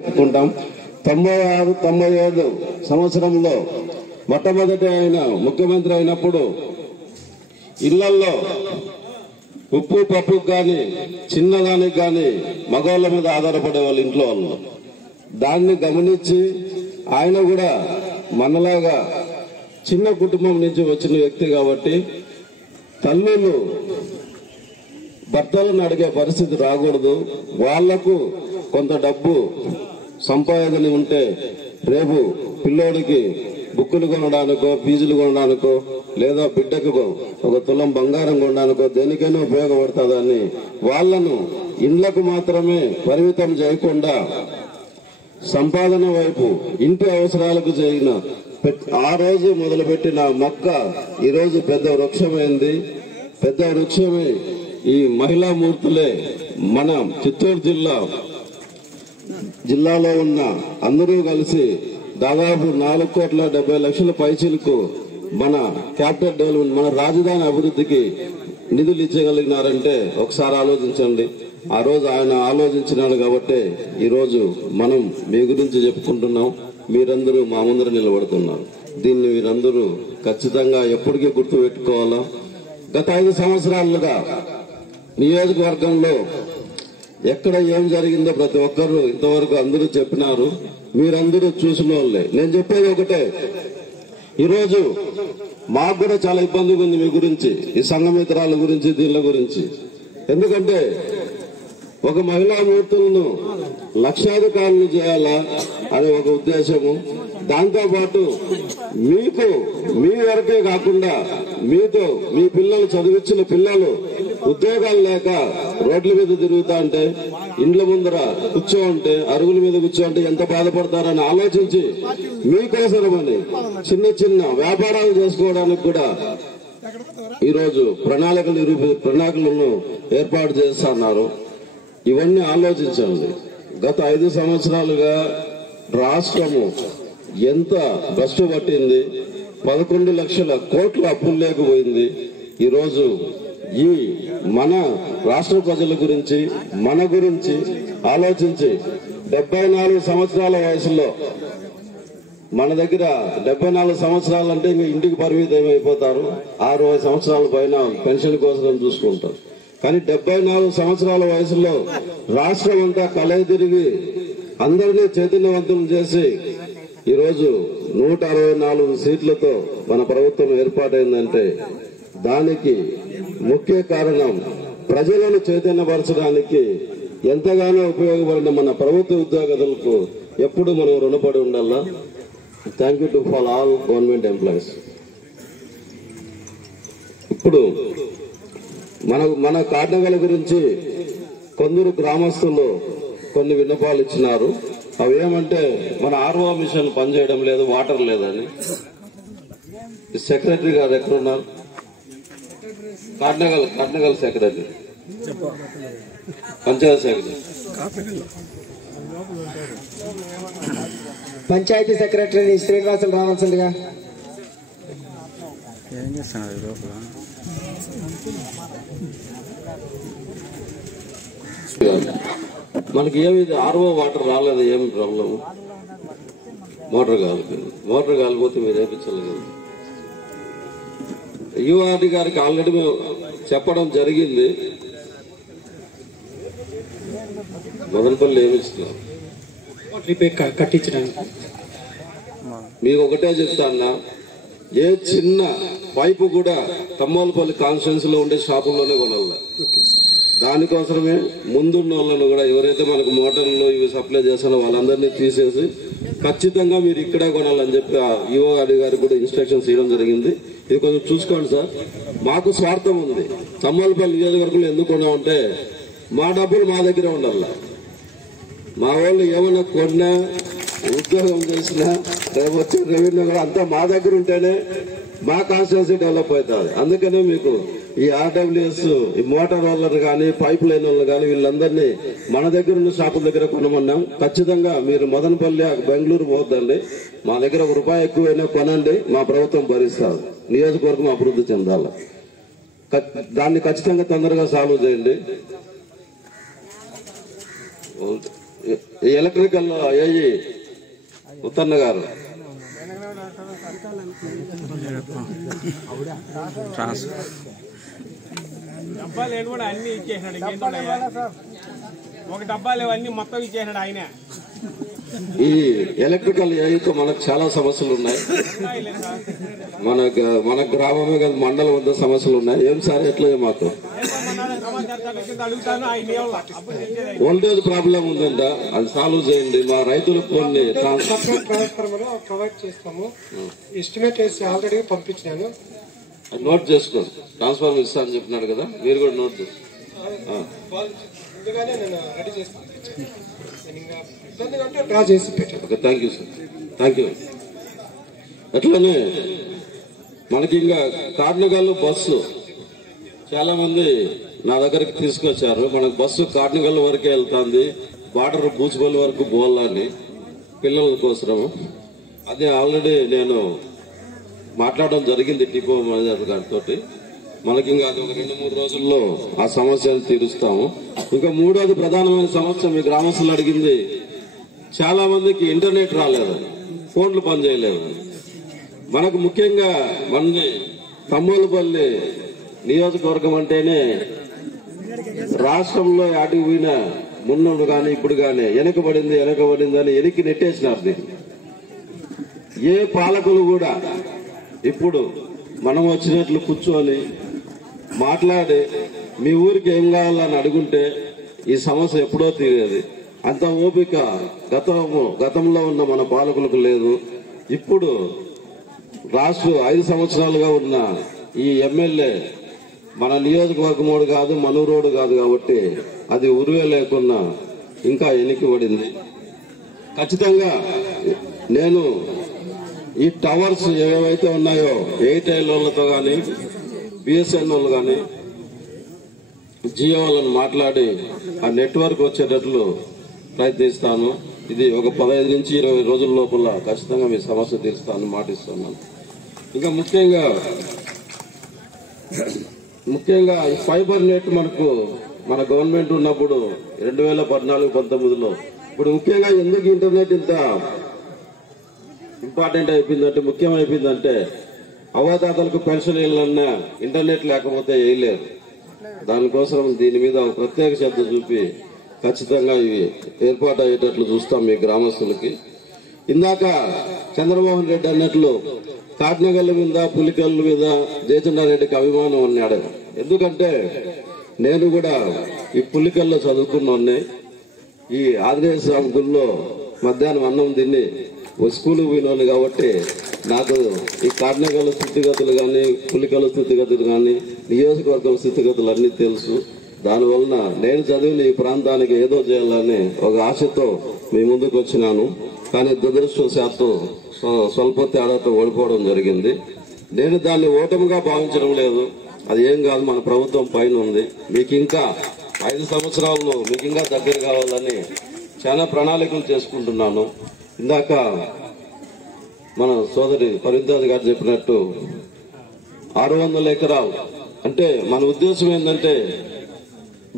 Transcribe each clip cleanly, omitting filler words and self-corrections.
చెప్పుకుంటాం. 96-97 సంవత్సరంలో మొట్టమొదటి ఆయన ముఖ్యమంత్రి అయినప్పుడు ఇళ్లల్లో ఉప్పు పప్పు కానీ చిన్నదానికి కానీ మగవాళ్ళ మీద ఆధారపడే వాళ్ళు ఇంట్లో వాళ్ళు. దాన్ని గమనించి ఆయన కూడా మనలాగా చిన్న కుటుంబం నుంచి వచ్చిన వ్యక్తి కాబట్టి తల్లులు భర్తలను అడిగే పరిస్థితి రాకూడదు. వాళ్లకు కొంత డబ్బు సంపాదన ఉంటే రేపు పిల్లోడికి బుక్కులు కొనడానికో ఫీజులు కొనడానికో లేదా బిడ్డకు ఒక తులం బంగారం కొనడానికో దేనికైనా ఉపయోగపడుతుందని వాళ్లను ఇండ్లకు మాత్రమే పరిమితం చేయకుండా సంపాదన వైపు ఇంటి అవసరాలకు చేరిన ఆ రోజు మొదలుపెట్టిన మొక్క ఈరోజు పెద్ద వృక్షమైంది. పెద్ద వృక్షమే ఈ మహిళా మూర్తులే మన చిత్తూరు జిల్లాలో ఉన్న అందరూ కలిసి దాదాపు 4,70,00,000 పైచీలకు మన క్యాపిటల్ డెవలప్మెంట్ మన రాజధాని అభివృద్ధికి నిధులు ఇచ్చగలిగినారంటే ఒకసారి ఆలోచించండి. ఆ రోజు ఆయన ఆలోచించినాడు కాబట్టి ఈరోజు మనం మీ గురించి చెప్పుకుంటున్నాం. మీరందరూ మా ముందర నిలబడుతున్నారు. దీన్ని మీరందరూ ఖచ్చితంగా ఎప్పటికీ గుర్తు పెట్టుకోవాలా. గత 5 సంవత్సరాలుగా నియోజకవర్గంలో ఎక్కడ ఏం జరిగిందో ప్రతి ఒక్కరు ఇంతవరకు అందరూ చెప్పినారు. మీరందరూ చూసిన వాళ్ళే. నేను చెప్పేది ఒకటే, ఈరోజు మాకు కూడా చాలా ఇబ్బందిగా ఉంది మీ గురించి, ఈ సంఘమిత్రాల గురించి, దీనిల గురించి. ఎందుకంటే ఒక మహిళా మూర్తులను లక్షాధికారులు చేయాలా అనే ఒక ఉద్దేశము. దాంతోపాటు మీకు మీ వరకే కాకుండా మీతో మీ పిల్లలు చదివించిన పిల్లలు ఉద్యోగాలు లేక రోడ్ల మీద తిరుగుతా ఉంటే, ఇండ్ల ముందర కూర్చోంటే, అరుగుల మీద కూర్చోంటే ఎంత బాధపడతారని ఆలోచించి మీకోసమని చిన్న చిన్న వ్యాపారాలు చేసుకోవడానికి కూడా ఈరోజు ప్రణాళికలను ఏర్పాటు చేస్తున్నారు. ఇవన్నీ ఆలోచించండి. గత 5 సంవత్సరాలుగా రాష్ట్రము ఎంత భ్రష్టు పట్టింది, 11 లక్షల కోట్ల అప్పులు లేకపోయింది. ఈరోజు ఈ మన రాష్ట్ర ప్రజల గురించి మన గురించి ఆలోచించి 74 సంవత్సరాల వయసులో మన దగ్గర 74 సంవత్సరాలు అంటే ఇంకా ఇంటికి పరిమితం అయిపోతారు. 60 సంవత్సరాల పైన పెన్షన్ కోసం చూసుకుంటారు. కానీ 74 సంవత్సరాల వయసులో రాష్ట్రం అంతా కలయి తిరిగి అందరినీ చైతన్యవంతం చేసి ఈరోజు 164 సీట్లతో మన ప్రభుత్వం ఏర్పాటైందంటే దానికి ముఖ్య కారణం ప్రజలను చైతన్యపరచడానికి ఎంతగానో ఉపయోగపడిన మన ప్రభుత్వ ఉద్యోగులకు ఎప్పుడు మనం రుణపడి ఉండాలా. Thank you to for all government employees. ఇప్పుడు మన కారణాల గురించి కొందరు గ్రామస్తులు కొన్ని విన్నపాలు ఇచ్చినారు. అవి ఏమంటే మన ఆర్ఓ మిషన్ పనిచేయడం లేదు, వాటర్ లేదని. సెక్రటరీ గారు ఎక్కడున్నారు? Katnagal secretary, panchayat secretary, panchayat secretary Srinivasulu రావాల్సిందిగా. ఏం చేస్తున్నారు లోపల? మనకి ఏమి ఆర్ఓ వాటర్ రాలేదు, ఏమి ప్రాబ్లం? మోటార్ కాలిపోతే మీరు వేయించలేదు. యుఆర్డి గారికి ఆల్రెడీ మేము చెప్పడం జరిగింది. మొదలపల్లి ఏమిస్తున్నాం కట్టించడానికి. మీకు ఒకటే చెప్తాన్నా, ఏ చిన్న పైపు కూడా తమ్మోలపల్లి కాన్స్టిట్యున్సీ లో ఉండే షాపుల్లోనే కొనాల. దానికోసమే ముందున్న వాళ్ళను కూడా ఎవరైతే మనకు మోటార్లు ఇవి సప్లై చేస్తారో వాళ్ళందరినీ తీసేసి ఖచ్చితంగా మీరు ఇక్కడే కొనాలని చెప్పి ఈఓ గారికి కూడా ఇన్స్ట్రక్షన్స్ ఇవ్వడం జరిగింది. ఇది కొంచెం చూసుకోండి సార్. మాకు స్వార్థం ఉంది. తమ్మోలపల్లి నియోజకవర్గంలో ఎందుకు కొన్నామంటే మా డబ్బులు మా దగ్గరే ఉండాల. మా వాళ్ళు ఏమన్నా కొన్నా ఉద్యోగం చేసినా రేపు వచ్చే రెవెన్యూ కూడా అంతా మా దగ్గర ఉంటేనే మా కాన్స్టిట్యున్సీ డెవలప్ అవుతుంది. అందుకనే మీకు ఈ ఆర్డబ్ల్యూఎస్ ఈ మోటార్ వాళ్ళని కానీ పైప్ లైన్ వాళ్ళని కానీ వీళ్ళందరినీ మన దగ్గర ఉన్న షాపుల దగ్గర కొనమన్నాం. ఖచ్చితంగా మీరు మదనపల్లి బెంగళూరు పోద్దండి, మా దగ్గర ₹1 ఎక్కువైనా కొనండి, మా ప్రభుత్వం భరిస్తారు. నియోజకవర్గం అభివృద్ధి చెందాలి. దాన్ని ఖచ్చితంగా తొందరగా సాల్వ్ చేయండి. ఎలక్ట్రికల్ ఏఈ ఉత్తన్న గారు. డబ్బాలు కూడా అన్ని ఇచ్చేసినాడు. ఒక డబ్బాలు అన్ని మొత్తం ఇచ్చేసినాడు ఆయన. ఈ ఎలక్ట్రికల్ ఏఈతో మనకు చాలా సమస్యలు ఉన్నాయి. మన గ్రామమే కదా మండలం వద్ద సమస్యలు ఉన్నాయి. ఏం సార్ ఎట్లా మాకు ఓల్టేజ్ ప్రాబ్లం ఉందంట, అది సాల్వ్ చేయండి. మా రైతులకు కొన్ని ప్రొవైడ్ చేస్తాము. ఎస్టిమేట్ వేసి ఆల్రెడీ పంపించాను. నోట్ చేసుకోండి. ట్రాన్స్ఫార్మర్ ఇస్తా అని చెప్పినాడు కదా, మీరు కూడా నోట్ చేసుకోండి. రెడీ చేసి పంపించాను. డ్రా చేసి పెట్టాను. Okay, thank you sir, thank you. అట్లనే మనకి ఇంకా కాట్నగల్ బస్సు చాలా మంది నా దగ్గరికి తీసుకొచ్చారు. మనకు బస్సు కాట్నగల్ వరకే వెళ్తుంది, బార్డర్ బూచిపల్లి వరకు పోవాలని పిల్లల కోసం. అదే ఆల్రెడీ నేను మాట్లాడడం జరిగింది డిపో మేనేజర్ గారితో. మనకి ఇంకా అది ఒక 2-3 రోజుల్లో ఆ సమస్యను తీరుస్తాము. ఇంకా మూడోది ప్రధానమైన సమస్య మీ గ్రామస్తులు అడిగింది, చాలా మందికి ఇంటర్నెట్ రాలేదు, ఫోన్లు పనిచేయలేదు. మనకు ముఖ్యంగా మనది తమ్మోలుపల్లి నియోజకవర్గం అంటేనే రాష్ట్రంలో అటు పోయిన మున్నోళ్ళు కానీ ఇప్పుడు కానీ వెనకబడింది అని వెనక్కి నెట్టేసినారు. దీన్ని ఏ పాలకులు కూడా ఇప్పుడు మనం వచ్చినట్లు కూర్చొని మాట్లాడి మీ ఊరికి ఏం కావాలని అడుగుంటే ఈ సమస్య ఎప్పుడో తీరేది. అంత ఓపిక గతంలో ఉన్న మన పాలకులకు లేదు. ఇప్పుడు రాష్ట్ర 5 సంవత్సరాలుగా ఉన్న ఈ ఎమ్మెల్యే మన నియోజకవర్గం కాదు, మనూరోడు కాదు కాబట్టి అది ఉరువే లేకున్నా ఇంకా వెనక్కిపడింది. ఖచ్చితంగా నేను ఈ టవర్స్ ఏవైతే ఉన్నాయో ఎయిర్టెల్ వాళ్ళతో కానీ బిఎస్ఎన్ వాళ్ళు కానీ జియో వాళ్ళని మాట్లాడి ఆ నెట్వర్క్ వచ్చేటట్లు ప్రయత్నిస్తాను. ఇది ఒక 15 నుంచి 20 రోజుల లోపల ఖచ్చితంగా మీ సమస్య తీరుస్తాను మాటిస్తున్నాను. ఇంకా ముఖ్యంగా ఈ ఫైబర్ నెట్ మనకు మన గవర్నమెంట్ ఉన్నప్పుడు 2014-19లో ఇప్పుడు ముఖ్యంగా ఎందుకు ఇంటర్నెట్ ఇంత ఇంపార్టెంట్ అయిపోయిందంటే, ముఖ్యమైపోయిందంటే అవ్వాతాతలకు పెన్షన్ ఇవ్వాలన్నా ఇంటర్నెట్ లేకపోతే వేయలేరు. దానికోసం దీని మీద ప్రత్యేక శ్రద్ధ చూపి ఖచ్చితంగా ఇవి ఏర్పాటు అయ్యేటట్లు చూస్తాం మీ గ్రామస్తులకి. ఇందాక చంద్రమోహన్ రెడ్డి అన్నట్లు కాట్నగల్ మీద పులికల్ మీద జయచంద్రారెడ్డికి అభిమానం అన్నాడు. ఎందుకంటే నేను కూడా ఈ పులికల్లో చదువుకున్నాను. ఈ ఆంజనేయ స్వామి గుళ్ళో మధ్యాహ్నం అన్నం తిని స్కూల్ పోయినాను కాబట్టి నాకు ఈ కాట్నగల్ స్థితిగతులు కానీ పులికల స్థితిగతులు కానీ నియోజకవర్గం స్థితిగతులు అన్నీ తెలుసు. దానివలన నేను చదివిన ఈ ప్రాంతానికి ఏదో చేయాలని ఒక ఆశతో మీ ముందుకు వచ్చినాను. కానీ దురదృష్టవశాత్తు స్వల్ప తేడాతో ఓడిపోవడం జరిగింది. నేను దాన్ని ఓటమిగా భావించడం లేదు. అది ఏం కాదు, మన ప్రభుత్వం పైన ఉంది. మీకు ఇంకా 5 సంవత్సరాల్లో మీకు ఇంకా దగ్గర కావాలని చాలా ప్రణాళికలు చేసుకుంటున్నాను. ఇందాక మన సోదరి పరిద్దాది గారు చెప్పినట్టు 600 ఎకరాలు అంటే మన ఉద్దేశం ఏంటంటే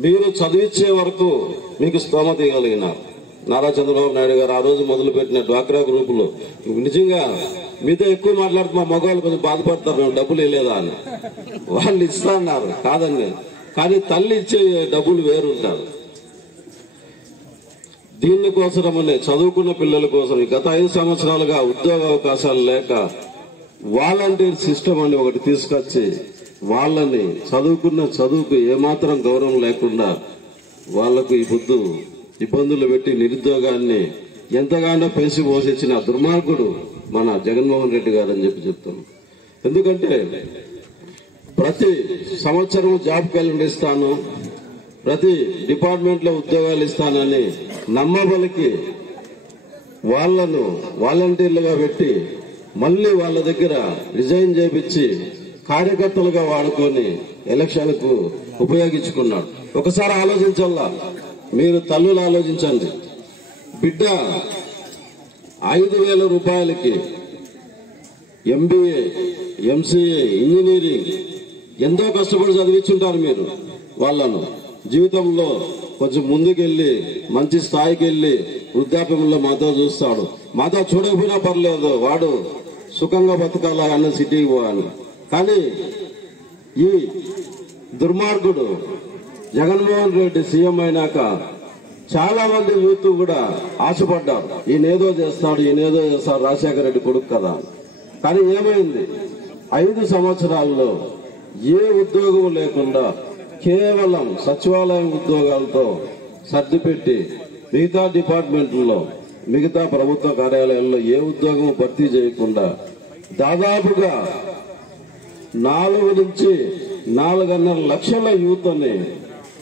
మీరు చదివించే వరకు మీకు స్తోమత ఇవ్వగలిగినారు. నారా చంద్రబాబు నాయుడు గారు ఆ రోజు మొదలుపెట్టిన డ్వాక్రా గ్రూపులు నిజంగా మీతో ఎక్కువ మాట్లాడుతూ మా మగవాళ్ళు కొంచెం బాధపడతారు, మేము డబ్బులు ఇవ్వలేదా అని. వాళ్ళు ఇస్తా అన్నారు, కాదండి. కానీ తల్లి ఇచ్చే డబ్బులు వేరుంటారు. దీనికోసమనే చదువుకున్న పిల్లల కోసం గత 5 సంవత్సరాలుగా ఉద్యోగ అవకాశాలు లేక వాలంటీర్ సిస్టమ్ అని ఒకటి తీసుకొచ్చి వాళ్ళని చదువుకున్న చదువుకు ఏమాత్రం గౌరవం లేకుండా వాళ్లకు ఇబ్బందులు పెట్టి నిరుద్యోగాన్ని ఎంతగానో పెంచి పోషించిన దుర్మార్గుడు మన జగన్మోహన్ రెడ్డి గారు అని చెప్తున్నాం. ఎందుకంటే ప్రతి సంవత్సరం జాబ్ క్యాలెండర్ ఇస్తాను, ప్రతి డిపార్ట్మెంట్ లో ఉద్యోగాలు ఇస్తానని నమ్మబలికి వాళ్లను వాలంటీర్లుగా పెట్టి మళ్లీ వాళ్ళ దగ్గర రిజైన్ చేపించి కార్యకర్తలుగా వాడుకొని ఎలక్షన్ కు ఉపయోగించుకున్నాడు. ఒకసారి ఆలోచించాలా, మీరు తల్లులు ఆలోచించండి. బిడ్డ 5,000 రూపాయలకి ఎంబీఏ, ఎంసీఏ, ఇంజనీరింగ్ ఎంతో కష్టపడి చదివించుంటారు మీరు వాళ్ళను. జీవితంలో కొంచెం ముందుకెళ్ళి మంచి స్థాయికి వెళ్ళి వృద్ధాప్యంలో మాతో చూస్తాడు. మాతో చూడకపోయినా పర్లేదు, వాడు సుఖంగా బతకాల అన్న సిటీకి పోవాలని. కానీ ఈ దుర్మార్గుడు జగన్మోహన్ రెడ్డి సీఎం అయినాక చాలా మంది యూత్ కూడా ఆశపడ్డారు, ఈయనేదో చేస్తాడు రాజశేఖర రెడ్డి కొడుకు కదా. కానీ ఏమైంది, 5 సంవత్సరాల్లో ఏ ఉద్యోగం లేకుండా కేవలం సచివాలయం ఉద్యోగాలతో సర్దిపెట్టి మిగతా డిపార్ట్మెంట్లలో మిగతా ప్రభుత్వ కార్యాలయాల్లో ఏ ఉద్యోగం భర్తీ చేయకుండా దాదాపుగా 4 నుంచి 4.5 లక్షల యూత్ అని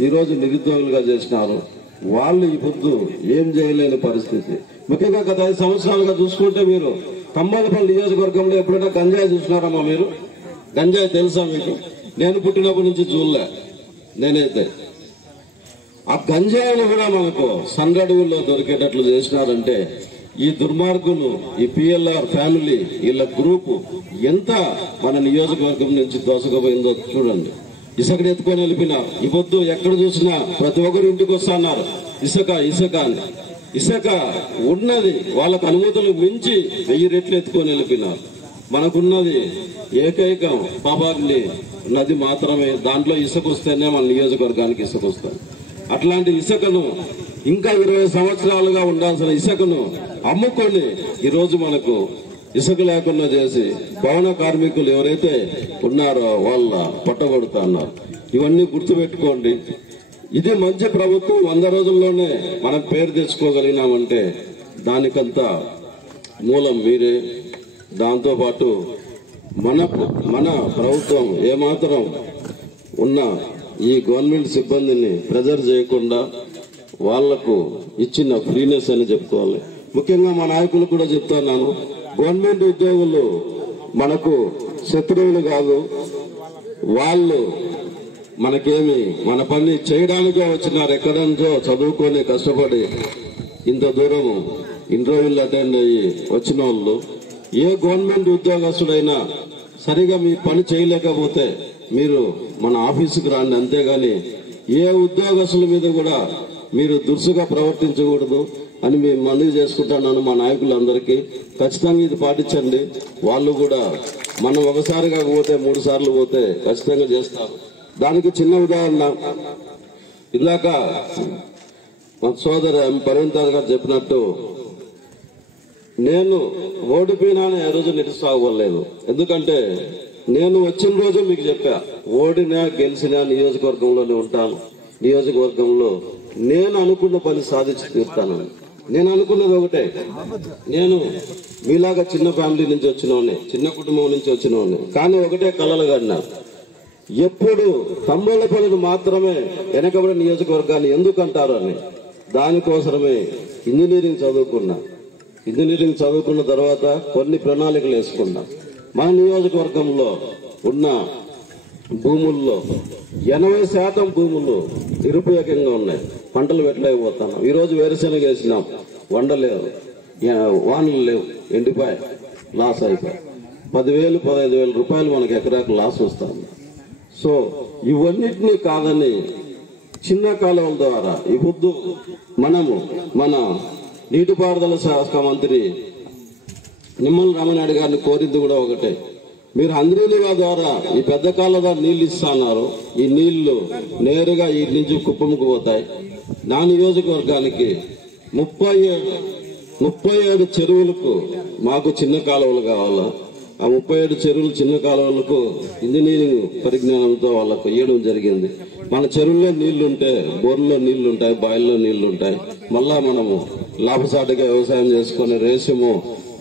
ఈరోజు నిరుద్యోగులుగా చేసినారు. వాళ్ళు ఈ పొద్దు ఏం చేయలేని పరిస్థితి. ముఖ్యంగా గత 5 సంవత్సరాలుగా చూసుకుంటే మీరు తంబాలపల్లి నియోజకవర్గంలో ఎప్పుడైనా గంజాయి చూసినారమ్మా? మీరు గంజాయి తెలుసా మీకు? నేను పుట్టినప్పటి నుంచి చూడలే నేనైతే. ఆ గంజాయిని కూడా మనకు సంగడుగుల్లో దొరికేటట్లు చేసినారంటే ఈ దుర్మార్గులు, ఈ పిఎల్ఆర్ ఫ్యామిలీ, వీళ్ళ గ్రూపు ఎంత మన నియోజకవర్గం నుంచి దోసకపోయిందో చూడండి. ఇసుకని ఎత్తుకొని వెళ్ళిపోయినారు. ఈ పొద్దు ఎక్కడ చూసినా ప్రతి ఒక్కరు ఇంటికి వస్తున్నారు ఇసుక ఇసుక అని. ఇసుక ఉన్నది వాళ్ళకు అనుమతులు మించి 1000 రెట్లు ఎత్తుకొని వెళ్ళిపోయినారు. మనకున్నది ఏకైకం పాపాగ్ని నది మాత్రమే, దాంట్లో ఇసుక వస్తేనే మన నియోజకవర్గానికి ఇసుక వస్తుంది. అట్లాంటి ఇసుకను ఇంకా 20 సంవత్సరాలుగా ఉండాల్సిన ఇసుకను అమ్ముకొని ఈరోజు మనకు ఇసుక లేకుండా చేసి భవన కార్మికులు ఎవరైతే ఉన్నారో వాళ్ళ పొట్టగొడుతా ఉన్నారు. ఇవన్నీ గుర్తుపెట్టుకోండి. ఇది మంచి ప్రభుత్వం. 100 రోజుల్లోనే మనం పేరు తెచ్చుకోగలిగినామంటే దానికంతా మూలం మీరే. దాంతోపాటు మన ప్రభుత్వం ఏమాత్రం ఉన్న ఈ గవర్నమెంట్ సిబ్బందిని ప్రెజర్ చేయకుండా వాళ్లకు ఇచ్చిన ఫ్రీనెస్ అని చెప్పుకోవాలి. ముఖ్యంగా మా నాయకులు కూడా చెప్తున్నాను, గవర్నమెంట్ ఉద్యోగులు మనకు శత్రువులు కాదు. వాళ్ళు మనకేమి మన పని చేయడానికే వచ్చినారు. ఎక్కడి నుంచో చదువుకొని కష్టపడి ఇంత దూరం ఇంటర్వ్యూలు అటెండ్ అయ్యి వచ్చిన వాళ్ళు. ఏ గవర్నమెంట్ ఉద్యోగస్తుడైనా సరిగా మీ పని చేయలేకపోతే మీరు మన ఆఫీసుకు రండి, అంతేగాని ఏ ఉద్యోగస్తుల మీద కూడా మీరు దురుసుగా ప్రవర్తించకూడదు అని మేము మనవి చేసుకుంటున్నాను. మా నాయకులందరికీ ఖచ్చితంగా ఇది పాటించండి. వాళ్ళు కూడా మనం ఒకసారి కాకపోతే 3 సార్లు పోతే ఖచ్చితంగా చేస్తారు. దానికి చిన్న ఉదాహరణ, ఇందాక మన సోదరు పరవీన్ గారు చెప్పినట్టు నేను ఓడిపోయినాను ఏ రోజు నిరుత్సాహపడలేదు. ఎందుకంటే నేను వచ్చిన రోజు మీకు చెప్పా, ఓడినా గెలిచినా నియోజకవర్గంలోనే ఉంటాను. నియోజకవర్గంలో నేను అనుకున్న పని సాధించి తీరుతానని. నేను అనుకున్నది ఒకటే, నేను మీలాగా చిన్న ఫ్యామిలీ నుంచి వచ్చినవాడిని, చిన్న కుటుంబం నుంచి వచ్చినవాడిని. కానీ ఒకటే కలలు కన్నా, ఎప్పుడు తంబోలపల్లిని మాత్రమే వెనకబడి నియోజకవర్గాన్ని ఎందుకు అంటారు అని దానికోసమే ఇంజనీరింగ్ చదువుకున్నా. ఇంజనీరింగ్ చదువుకున్న తర్వాత కొన్ని ప్రణాళికలు వేసుకున్నా. మన నియోజకవర్గంలో ఉన్న భూముల్లో 80% భూములు నిరుపయోగంగా ఉన్నాయి. పంటలు పెట్టలేకపోతున్నాం. ఈరోజు వేరుశెనగ వేసినాం, వండలేవు, వానలు లేవు, ఎండిపోయి లాస్ అయిపోయి 10,000 15,000 రూపాయలు మనకు ఎకరాకు లాస్ వస్తుంది. సో ఇవన్నిటినీ కాదని చిన్న కాలువల ద్వారా ఈ పొద్దు మనము మన నీటిపారుదల శాఖ మంత్రి నిమ్మల రామనాయుడు గారిని కోరింది కూడా ఒకటే, మీరు అంద్రీనివా ద్వారా ఈ పెద్ద కాలువ ద్వారా నీళ్లు ఇస్తున్నారు. ఈ నీళ్లు నేరుగా ఈ నుంచి కుప్పముకు పోతాయి. నా నియోజకవర్గానికి 37 చెరువులకు మాకు చిన్న కాలువలు కావాలా. ఆ 37 చెరువులు చిన్న కాలువలకు ఇంజనీరింగ్ పరిజ్ఞానంతో వాళ్ళకు ఇవ్వడం జరిగింది. మన చెరువుల్లో నీళ్లుంటే బోర్లో నీళ్లుంటాయి, బాయిల్లో నీళ్లుంటాయి. మళ్ళా మనము లాభసాటిగా వ్యవసాయం చేసుకుని రేషము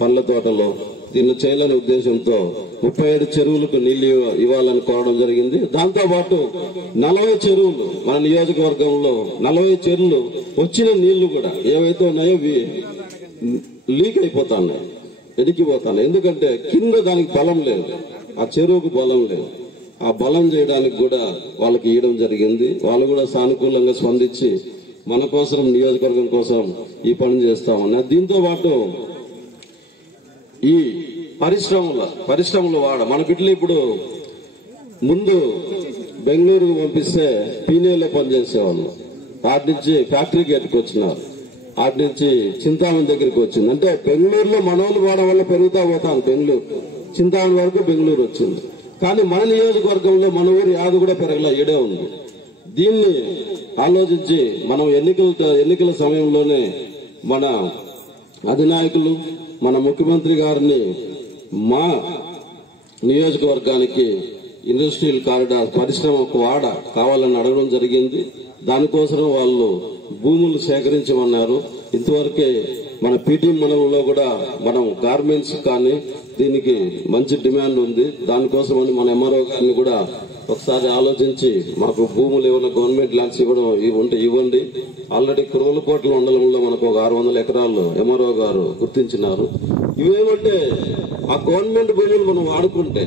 పండ్ల తోటలో దీన్ని చేయాలని ఉద్దేశంతో 37 చెరువులకు నీళ్లు ఇవ్వాలని కోరడం జరిగింది. దాంతోపాటు 40 చెరువులు మన నియోజకవర్గంలో 40 చెరువులు వచ్చిన నీళ్లు కూడా ఏవైతే ఉన్నాయో లీక్ అయిపోతున్నాయి, ఎదిగిపోతాను. ఎందుకంటే కింద దానికి బలం లేదు, ఆ చెరువుకు బలం లేదు. ఆ బలం చేయడానికి కూడా వాళ్ళకి ఇవ్వడం జరిగింది. వాళ్ళు కూడా సానుకూలంగా స్పందించి మన కోసం నియోజకవర్గం కోసం ఈ పని చేస్తామని. దీంతో పాటు ఈ పరిశ్రమలు మన బిడ్డలు ఇప్పుడు ముందు బెంగళూరుకు పంపిస్తే పీనేలో పనిచేసేవాళ్ళు. వాటి నుంచి ఫ్యాక్టరీ గేట్కి వచ్చినారు. వాటి నుంచి చింతామణి దగ్గరికి వచ్చింది. అంటే బెంగళూరులో మనోళ్ళు వాడడం వల్ల పెరుగుతా పోతాను. బెంగళూరు చింతామణి వరకు బెంగళూరు వచ్చింది. కానీ మన నియోజకవర్గంలో మన ఊరి యాదు కూడా పెరగల, ఈడే ఉంది. దీన్ని ఆలోచించి మనం ఎన్నికల సమయంలోనే మన అధినాయకులు మన ముఖ్యమంత్రి గారిని మా నియోజకవర్గానికి ఇండస్ట్రియల్ కారిడార్ పరిశ్రమ వాడ కావాలని అడగడం జరిగింది. దానికోసం వాళ్ళు భూములు సేకరించమన్నారు. ఇంతవరకే మన పీటీ మనలో కూడా మనం గార్మెంట్స్ కానీ దీనికి మంచి డిమాండ్ ఉంది. దానికోసమని మన ఎంఆర్ఓ గారిని కూడా ఒకసారి ఆలోచించి మాకు భూములు ఏమైనా గవర్నమెంట్ ల్యాండ్స్ ఉంటే ఇవ్వండి. ఆల్రెడీ కురువలకోట్ల మండలంలో మనకు ఒక 600 ఎకరాలు ఎంఆర్ఓ గారు గుర్తించినారు. ఇవేమంటే ఆ గవర్నమెంట్ భూములు మనం వాడుకుంటే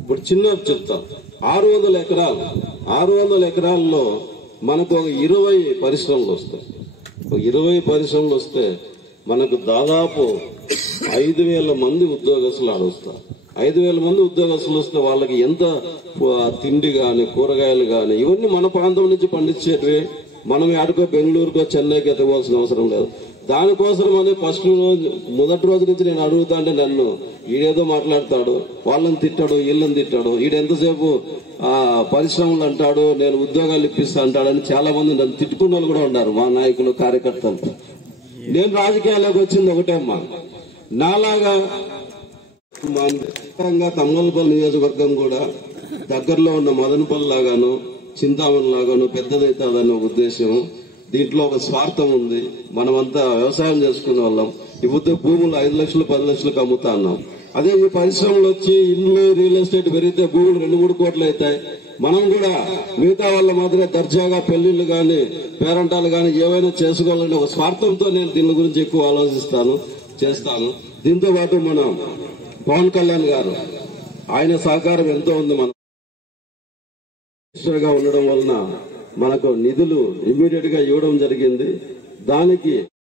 ఇప్పుడు చిన్న చెప్తాం 600 ఎకరాల్లో మనకు ఒక 20 పరిశ్రమలు వస్తాయి. 20 పరిశ్రమలు వస్తే మనకు దాదాపు 5,000 మంది ఉద్యోగస్తులు ఆడొస్తారు. 5,000 మంది ఉద్యోగస్తులు వస్తే వాళ్ళకి ఎంత తిండి గాని కూరగాయలు గాని ఇవన్నీ మన ప్రాంతం నుంచి పండించేటివి. మనం ఆడుకో బెంగళూరుకో చెన్నైకి ఎత్తవలసిన అవసరం లేదు. దానికోసం అని మొదటి రోజు నుంచి నేను అడుగుతా అంటే నన్ను ఈడేదో మాట్లాడతాడు, వాళ్ళని తిట్టాడు, వీళ్ళని తిట్టాడు, ఈడెంతసేపు పరిశ్రమలు అంటాడు, నేను ఉద్యోగాలు ఇప్పిస్తా అంటాడని చాలా మంది నన్ను తిట్టుకున్న వాళ్ళు కూడా ఉన్నారు, మా నాయకులు కార్యకర్తలు. నేను రాజకీయాల్లోకి వచ్చింది ఒకటేమ్మా, నాలాగా తమ్మలపల్లి నియోజకవర్గం కూడా దగ్గరలో ఉన్న మదనపల్లి లాగాను చింతామణి లాగాను పెద్దదైతుందన్న ఉద్దేశం. దీంట్లో ఒక స్వార్థం ఉంది. మనమంతా వ్యవసాయం చేసుకునే వాళ్ళం. ఇప్పుడు భూములు 5 లక్షలు 10 లక్షలకు అమ్ముతా ఉన్నాం. అదే ఈ పరిశ్రమలు వచ్చి ఇల్లు రియల్ ఎస్టేట్ పెరిగితే భూములు 2-3 కోట్లు అవుతాయి. మనం కూడా మిగతా వాళ్ళ మాదిరే దర్జాగా పెళ్లిళ్ళు గాని పేరంటాలు గాని ఏవైనా చేసుకోవాలని ఒక స్వార్థంతో నేను దీని గురించి ఎక్కువ చేస్తాను. దీంతో పాటు మనం పవన్ కళ్యాణ్ గారు ఆయన సహకారం ఎంతో ఉంది. మనం మినిస్టర్గా ఉండడం వలన మనకు నిధులు ఇమ్మీడియట్ గా ఇవ్వడం జరిగింది. దానికి